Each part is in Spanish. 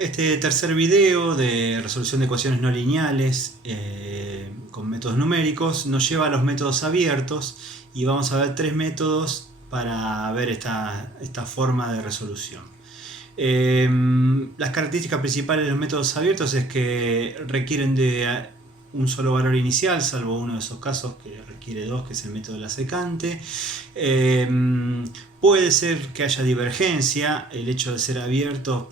Este tercer video de resolución de ecuaciones no lineales con métodos numéricos nos lleva a los métodos abiertos y vamos a ver tres métodos para ver esta forma de resolución. Las características principales de los métodos abiertos es que requieren de un solo valor inicial, salvo uno de esos casos que requiere dos, que es el método de la secante. Puede ser que haya divergencia, el hecho de ser abiertos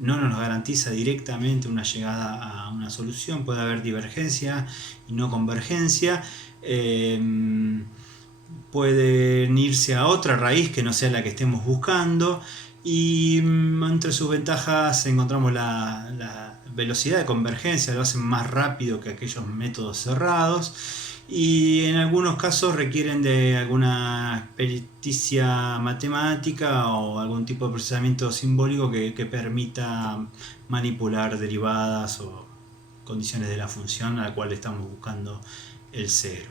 no nos garantiza directamente una llegada a una solución, puede haber divergencia y no convergencia. Pueden irse a otra raíz que no sea la que estemos buscando, y entre sus ventajas encontramos la velocidad de convergencia, lo hacen más rápido que aquellos métodos cerrados, y en algunos casos requieren de alguna pericia matemática o algún tipo de procesamiento simbólico que permita manipular derivadas o condiciones de la función a la cual estamos buscando el cero.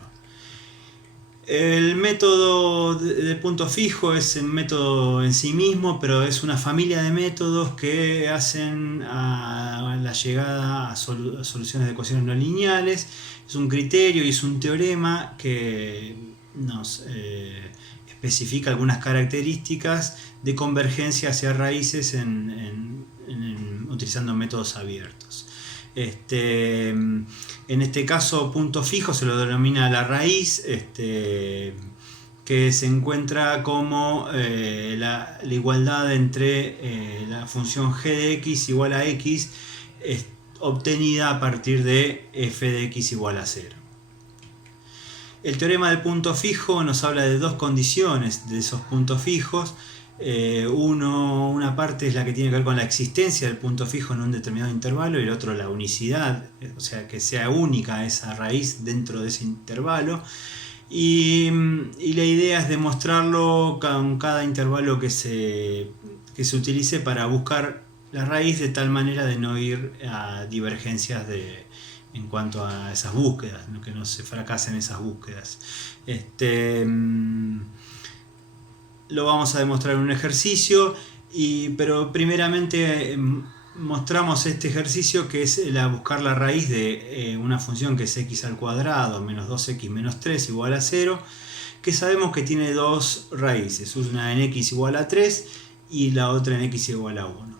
El método de punto fijo es un método en sí mismo, pero es una familia de métodos que hacen a la llegada a soluciones de ecuaciones no lineales. Es un criterio y es un teorema que nos especifica algunas características de convergencia hacia raíces utilizando métodos abiertos. En este caso, punto fijo se lo denomina la raíz, que se encuentra como la igualdad entre la función g de x igual a x obtenida a partir de f de x igual a 0. El teorema del punto fijo nos habla de dos condiciones de esos puntos fijos. Una parte es la que tiene que ver con la existencia del punto fijo en un determinado intervalo, y el otro la unicidad, o sea, que sea única esa raíz dentro de ese intervalo. Y la idea es demostrarlo con cada intervalo que se utilice para buscar la raíz, de tal manera de no ir a divergencias en cuanto a esas búsquedas, que no se fracasen esas búsquedas. Lo vamos a demostrar en un ejercicio, pero primeramente mostramos este ejercicio, que es buscar la raíz de una función que es x al cuadrado menos 2x menos 3 igual a 0, que sabemos que tiene dos raíces, una en x igual a 3 y la otra en x igual a 1.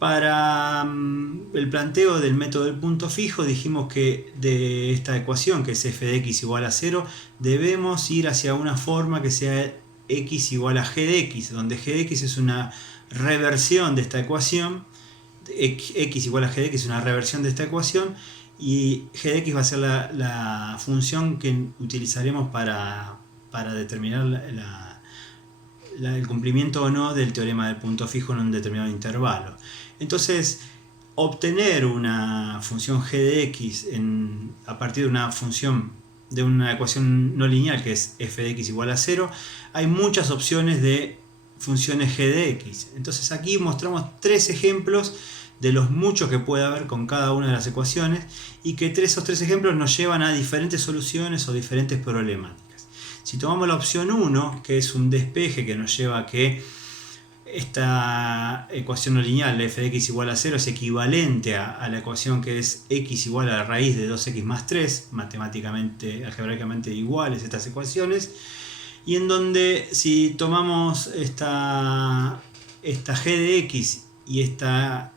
Para el planteo del método del punto fijo dijimos que de esta ecuación, que es f de x igual a 0, debemos ir hacia una forma que sea x igual a g de x, donde g de x es una reversión de esta ecuación, x igual a g de x es una reversión de esta ecuación, y g de x va a ser la función que utilizaremos para determinar el cumplimiento o no del teorema del punto fijo en un determinado intervalo. Entonces, obtener una función g de x a partir de una función de una ecuación no lineal que es f de x igual a 0, hay muchas opciones de funciones g de x. Entonces aquí mostramos tres ejemplos de los muchos que puede haber con cada una de las ecuaciones, y que esos tres ejemplos nos llevan a diferentes soluciones o diferentes problemáticas. Si tomamos la opción 1, que es un despeje que nos lleva a que esta ecuación no lineal, f de x igual a 0, es equivalente a la ecuación que es x igual a la raíz de 2x más 3, matemáticamente, algebraicamente iguales estas ecuaciones, y en donde si tomamos esta g de x y esta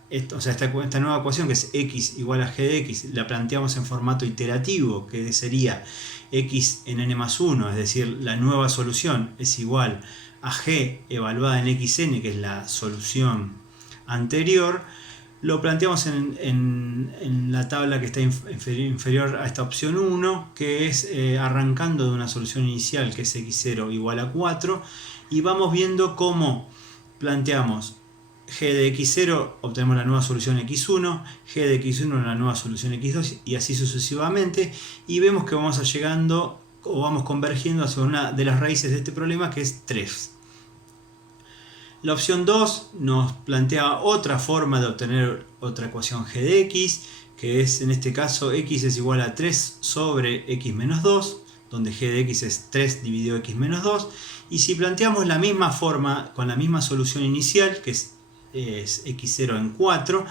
nueva ecuación, que es x igual a g de x, la planteamos en formato iterativo, que sería x en n más 1, es decir, la nueva solución es igual a g evaluada en xn, que es la solución anterior. Lo planteamos en la tabla que está inferior a esta opción 1, que es arrancando de una solución inicial que es x0 igual a 4, y vamos viendo cómo planteamos g de x0, obtenemos la nueva solución x1, g de x1 la nueva solución x2, y así sucesivamente, y vemos que vamos llegando o vamos convergiendo hacia una de las raíces de este problema, que es 3. La opción 2 nos plantea otra forma de obtener otra ecuación g de x, que es en este caso x es igual a 3 sobre x menos 2, donde g de x es 3 dividido x menos 2, y si planteamos la misma forma con la misma solución inicial, que es es x0 en 4.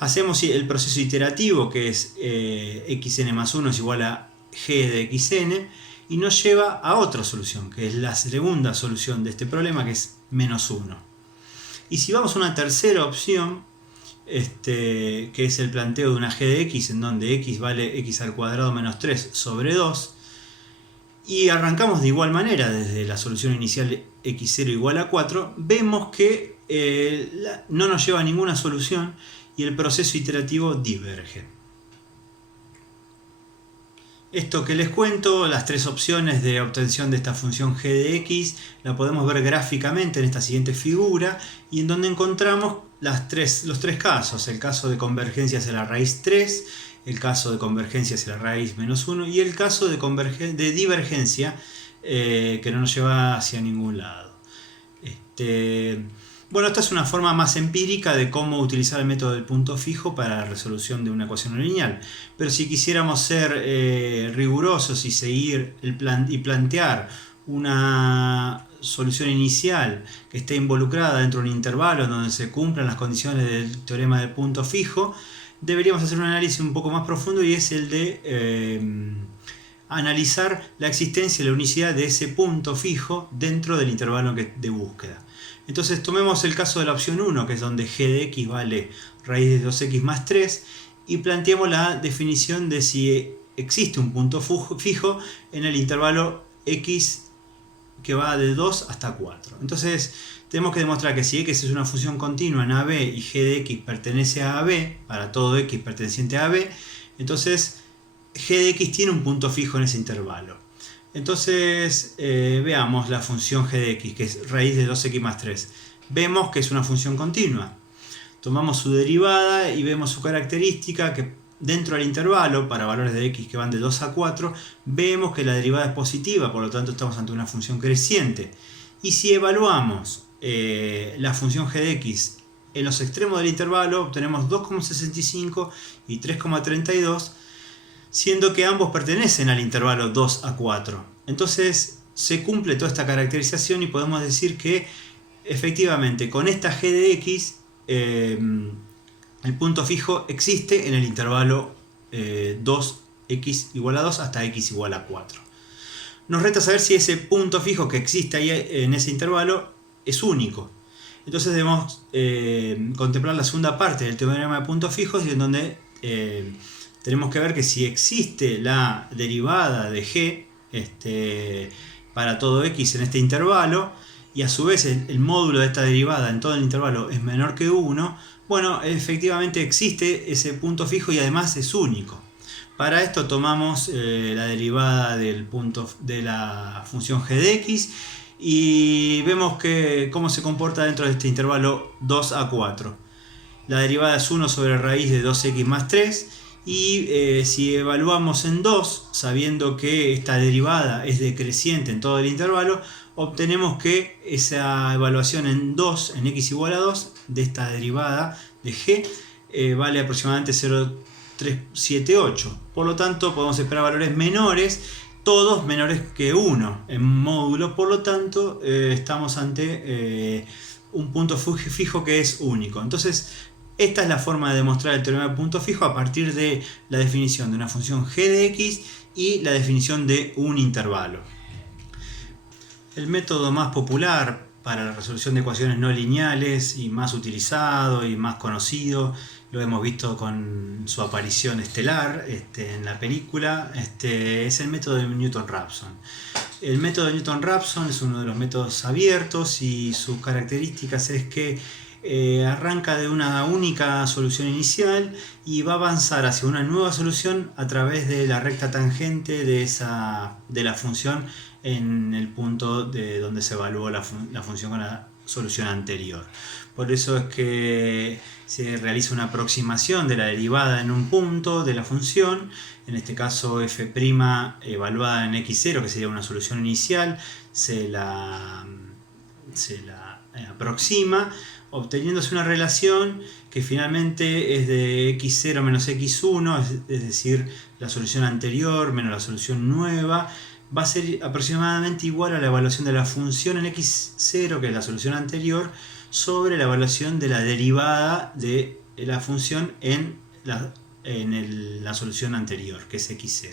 Hacemos el proceso iterativo, que es xn más 1 es igual a g de xn, y nos lleva a otra solución, que es la segunda solución de este problema, que es menos 1. Y si vamos a una tercera opción, que es el planteo de una g de x, en donde x vale x al cuadrado menos 3 sobre 2, y arrancamos de igual manera desde la solución inicial x0 igual a 4, vemos que no nos lleva a ninguna solución y el proceso iterativo diverge. Esto que les cuento, las tres opciones de obtención de esta función g de x, la podemos ver gráficamente en esta siguiente figura, y en donde encontramos los tres casos: el caso de convergencia hacia la raíz 3, el caso de convergencia hacia la raíz menos 1 y el caso de divergencia, que no nos lleva hacia ningún lado. Bueno, esta es una forma más empírica de cómo utilizar el método del punto fijo para la resolución de una ecuación no lineal. Pero si quisiéramos ser rigurosos y seguir y plantear una solución inicial que esté involucrada dentro de un intervalo en donde se cumplan las condiciones del teorema del punto fijo, deberíamos hacer un análisis un poco más profundo, y es el de analizar la existencia y la unicidad de ese punto fijo dentro del intervalo de búsqueda. Entonces tomemos el caso de la opción 1, que es donde g de x vale raíz de 2x más 3, y planteemos la definición de si existe un punto fijo en el intervalo x que va de 2 hasta 4. Entonces tenemos que demostrar que si x es una función continua en AB y g de x pertenece a AB, para todo x perteneciente a AB, entonces g de x tiene un punto fijo en ese intervalo. Entonces veamos la función g de x, que es raíz de 2x más 3. Vemos que es una función continua. Tomamos su derivada y vemos su característica, que dentro del intervalo, para valores de x que van de 2 a 4, vemos que la derivada es positiva, por lo tanto estamos ante una función creciente. Y si evaluamos la función g de x en los extremos del intervalo, obtenemos 2,65 y 3,32, siendo que ambos pertenecen al intervalo 2 a 4. Entonces se cumple toda esta caracterización y podemos decir que efectivamente con esta g de x el punto fijo existe en el intervalo 2x igual a 2 hasta x igual a 4. Nos resta saber si ese punto fijo que existe ahí en ese intervalo es único. Entonces debemos contemplar la segunda parte del teorema de puntos fijos, y en donde tenemos que ver que si existe la derivada de g para todo x en este intervalo, y a su vez el módulo de esta derivada en todo el intervalo es menor que 1, bueno, efectivamente existe ese punto fijo y además es único. Para esto tomamos la derivada de la función g de x y vemos cómo se comporta dentro de este intervalo 2 a 4. La derivada es 1 sobre raíz de 2x más 3, y si evaluamos en 2, sabiendo que esta derivada es decreciente en todo el intervalo, obtenemos que esa evaluación en 2, en x igual a 2, de esta derivada de g, vale aproximadamente 0,378. Por lo tanto, podemos esperar valores menores, todos menores que 1 en módulo. Por lo tanto, estamos ante un punto fijo que es único. Entonces, esta es la forma de demostrar el teorema de punto fijo a partir de la definición de una función g de x y la definición de un intervalo. El método más popular para la resolución de ecuaciones no lineales y más utilizado y más conocido, lo hemos visto con su aparición estelar en la película, es el método de Newton-Raphson. El método de Newton-Raphson es uno de los métodos abiertos, y sus características es que arranca de una única solución inicial y va a avanzar hacia una nueva solución a través de la recta tangente de la función en el punto de donde se evaluó la función con la solución anterior. Por eso es que se realiza una aproximación de la derivada en un punto de la función, en este caso f' evaluada en x0, que sería una solución inicial, se la aproxima, obteniéndose una relación que finalmente es de x0 menos x1, es decir, la solución anterior menos la solución nueva, va a ser aproximadamente igual a la evaluación de la función en x0, que es la solución anterior, sobre la evaluación de la derivada de la función en la solución anterior, que es x0.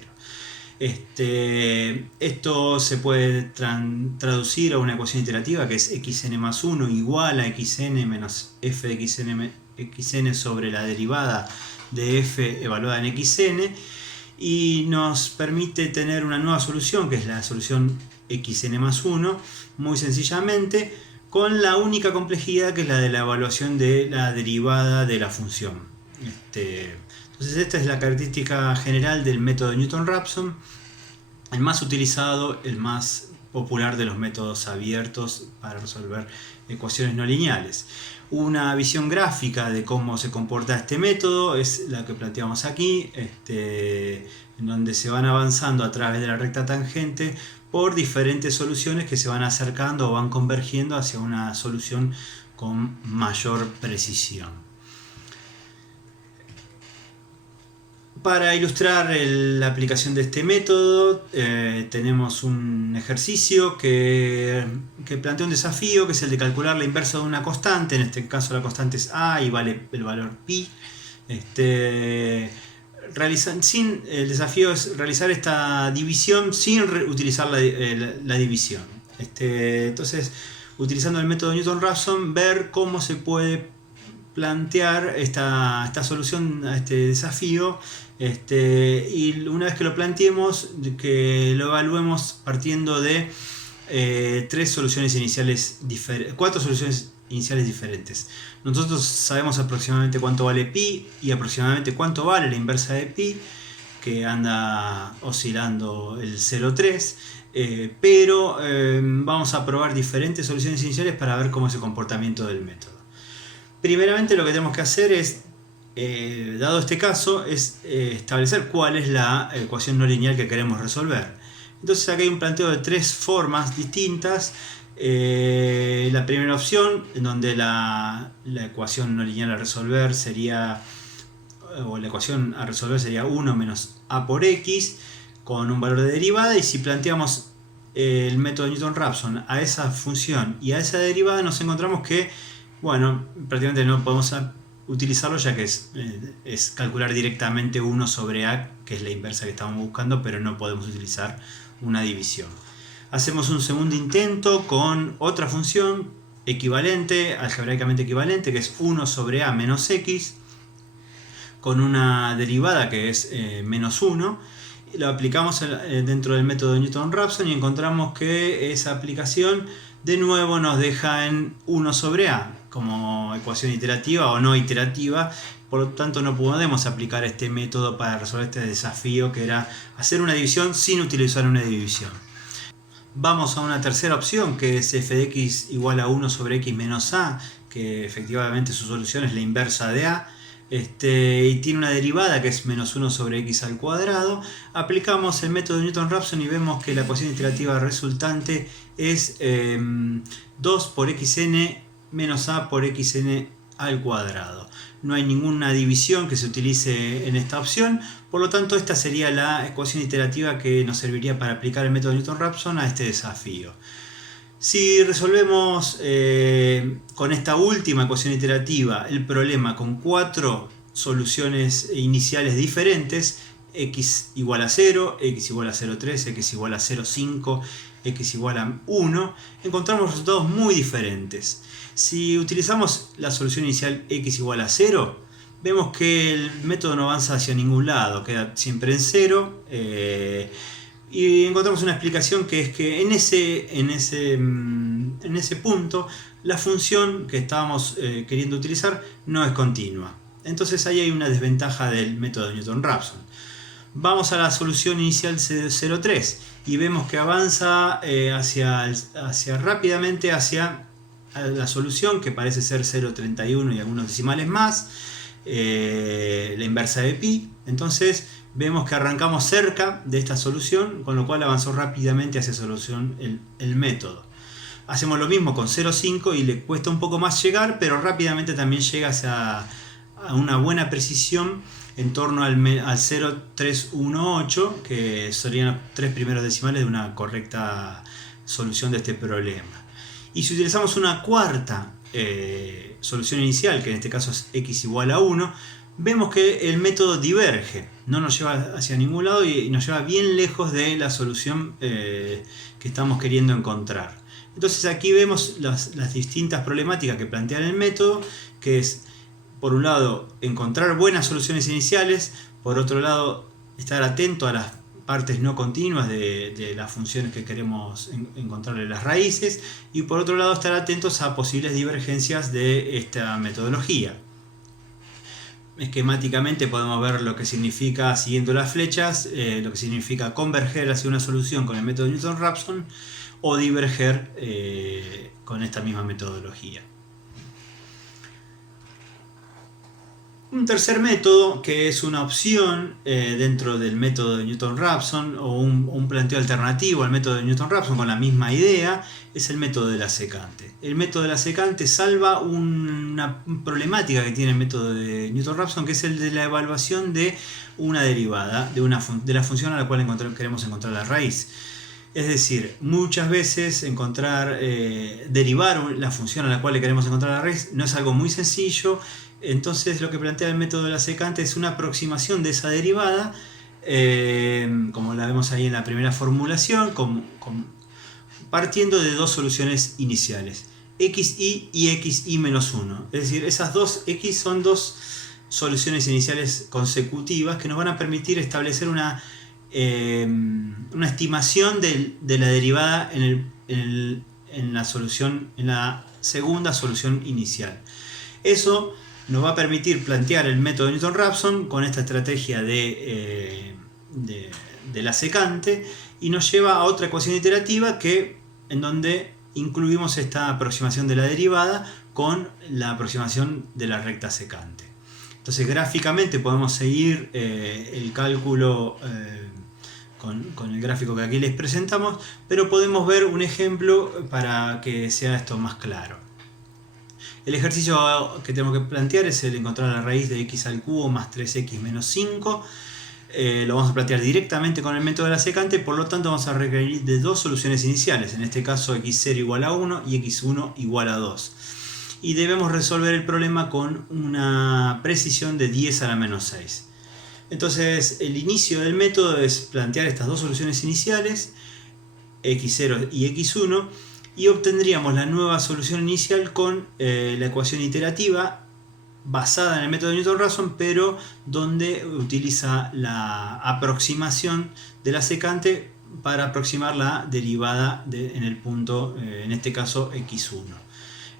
Esto se puede traducir a una ecuación iterativa que es xn más 1 igual a xn menos f de xn sobre la derivada de f evaluada en xn, y nos permite tener una nueva solución, que es la solución xn más 1, muy sencillamente, con la única complejidad que es la de la evaluación de la derivada de la función. Entonces esta es la característica general del método de Newton-Raphson, el más utilizado, el más popular de los métodos abiertos para resolver ecuaciones no lineales. Una visión gráfica de cómo se comporta este método es la que planteamos aquí, en donde se van avanzando a través de la recta tangente por diferentes soluciones que se van acercando o van convergiendo hacia una solución con mayor precisión. Para ilustrar la aplicación de este método, tenemos un ejercicio que plantea un desafío, que es el de calcular la inversa de una constante. En este caso la constante es a y vale el valor pi. El desafío es realizar esta división sin utilizar la división. Entonces, utilizando el método Newton-Raphson, ver cómo se puede plantear esta solución a este desafío, y una vez que lo planteemos, que lo evaluemos partiendo de cuatro soluciones iniciales diferentes. Nosotros sabemos aproximadamente cuánto vale pi y aproximadamente cuánto vale la inversa de pi, que anda oscilando el 0,3, pero vamos a probar diferentes soluciones iniciales para ver cómo es el comportamiento del método. Primeramente lo que tenemos que hacer es, dado este caso, es establecer cuál es la ecuación no lineal que queremos resolver. Entonces aquí hay un planteo de tres formas distintas. La primera opción, en donde la ecuación no lineal a resolver sería, o la ecuación a resolver sería 1 menos a por x con un valor de derivada, y si planteamos el método Newton-Raphson a esa función y a esa derivada, nos encontramos que, bueno, prácticamente no podemos utilizarlo, ya que es calcular directamente 1 sobre a, que es la inversa que estamos buscando, pero no podemos utilizar una división. Hacemos un segundo intento con otra función equivalente, algebraicamente equivalente, que es 1 sobre a menos x, con una derivada que es menos 1. Lo aplicamos dentro del método de Newton-Raphson y encontramos que esa aplicación de nuevo nos deja en 1 sobre a como ecuación iterativa o no iterativa. Por lo tanto, no podemos aplicar este método para resolver este desafío, que era hacer una división sin utilizar una división. Vamos a una tercera opción, que es f de x igual a 1 sobre x menos a, que efectivamente su solución es la inversa de a, y tiene una derivada que es menos 1 sobre x al cuadrado. Aplicamos el método de Newton-Raphson y vemos que la ecuación iterativa resultante es 2 por xn menos a por xn al cuadrado. No hay ninguna división que se utilice en esta opción, por lo tanto esta sería la ecuación iterativa que nos serviría para aplicar el método de Newton-Raphson a este desafío. Si resolvemos con esta última ecuación iterativa el problema con 4 soluciones iniciales diferentes, x igual a 0, x igual a 0,3, x igual a 0,5, x igual a 1, encontramos resultados muy diferentes. Si utilizamos la solución inicial x igual a 0, vemos que el método no avanza hacia ningún lado, queda siempre en 0, y encontramos una explicación, que es que en ese punto la función que estábamos queriendo utilizar no es continua. Entonces ahí hay una desventaja del método de Newton-Raphson. Vamos a la solución inicial 0,3 y vemos que avanza rápidamente hacia la solución, que parece ser 0,31 y algunos decimales más, la inversa de pi. Entonces vemos que arrancamos cerca de esta solución, con lo cual avanzó rápidamente hacia solución el método. Hacemos lo mismo con 0,5 y le cuesta un poco más llegar, pero rápidamente también llega a una buena precisión en torno al 0,318, que serían los 3 primeros decimales de una correcta solución de este problema. Y si utilizamos una cuarta solución inicial, que en este caso es x igual a 1, vemos que el método diverge, no nos lleva hacia ningún lado y nos lleva bien lejos de la solución que estamos queriendo encontrar. Entonces aquí vemos las distintas problemáticas que plantea el método, que es, por un lado, encontrar buenas soluciones iniciales, por otro lado, estar atento a las partes no continuas de las funciones que queremos encontrarle las raíces, y por otro lado, estar atentos a posibles divergencias de esta metodología. Esquemáticamente podemos ver lo que significa, siguiendo las flechas, lo que significa converger hacia una solución con el método Newton-Raphson o diverger con esta misma metodología. Un tercer método, que es una opción dentro del método de Newton-Raphson, o un planteo alternativo al método de Newton-Raphson con la misma idea, es el método de la secante. El método de la secante salva una problemática que tiene el método de Newton-Raphson, que es el de la evaluación de una derivada, de la función a la cual queremos encontrar la raíz. Es decir, muchas veces derivar la función a la cual le queremos encontrar la raíz no es algo muy sencillo. Entonces lo que plantea el método de la secante es una aproximación de esa derivada, como la vemos ahí en la primera formulación, partiendo de dos soluciones iniciales, xy y xy menos 1. Es decir, esas dos x son dos soluciones iniciales consecutivas que nos van a permitir establecer una estimación de la derivada en la segunda solución inicial. Eso nos va a permitir plantear el método de Newton-Raphson con esta estrategia de la secante, y nos lleva a otra ecuación iterativa en donde incluimos esta aproximación de la derivada con la aproximación de la recta secante. Entonces gráficamente podemos seguir el cálculo con el gráfico que aquí les presentamos, pero podemos ver un ejemplo para que sea esto más claro. El ejercicio que tenemos que plantear es el encontrar la raíz de x al cubo más 3x menos 5. Lo vamos a plantear directamente con el método de la secante, por lo tanto vamos a requerir de dos soluciones iniciales, en este caso x0 igual a 1 y x1 igual a 2. Y debemos resolver el problema con una precisión de 10 a la menos 6. Entonces el inicio del método es plantear estas dos soluciones iniciales, x0 y x1, y obtendríamos la nueva solución inicial con la ecuación iterativa basada en el método de Newton-Raphson, pero donde utiliza la aproximación de la secante para aproximar la derivada en el punto, en este caso x1.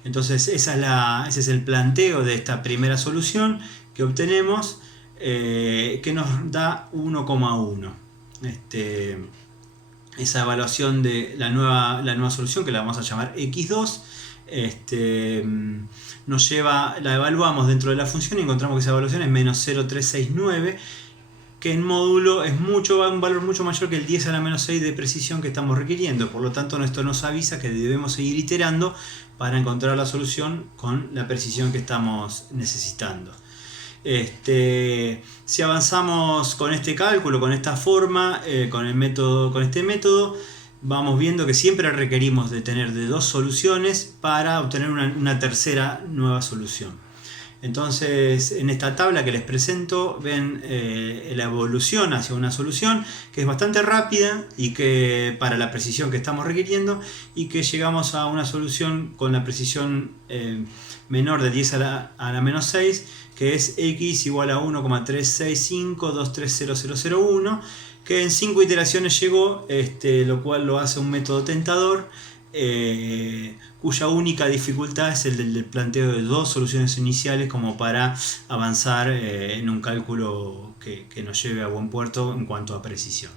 Entonces ese es el planteo de esta primera solución que obtenemos, que nos da 1,1. Esa evaluación de la nueva solución, que la vamos a llamar x2, la evaluamos dentro de la función y encontramos que esa evaluación es menos 0,369, que en módulo es un valor mucho mayor que el 10 a la menos 6 de precisión que estamos requiriendo. Por lo tanto, esto nos avisa que debemos seguir iterando para encontrar la solución con la precisión que estamos necesitando. Si avanzamos con este cálculo, con esta forma, con este método, vamos viendo que siempre requerimos de tener de dos soluciones para obtener una tercera nueva solución. Entonces, en esta tabla que les presento, ven la evolución hacia una solución que es bastante rápida y que para la precisión que estamos requiriendo, y que llegamos a una solución con la precisión menor de 10 a la menos 6, que es x igual a 1,365230001, que en 5 iteraciones llegó, lo cual lo hace un método tentador, cuya única dificultad es el del planteo de dos soluciones iniciales como para avanzar en un cálculo que nos lleve a buen puerto en cuanto a precisión.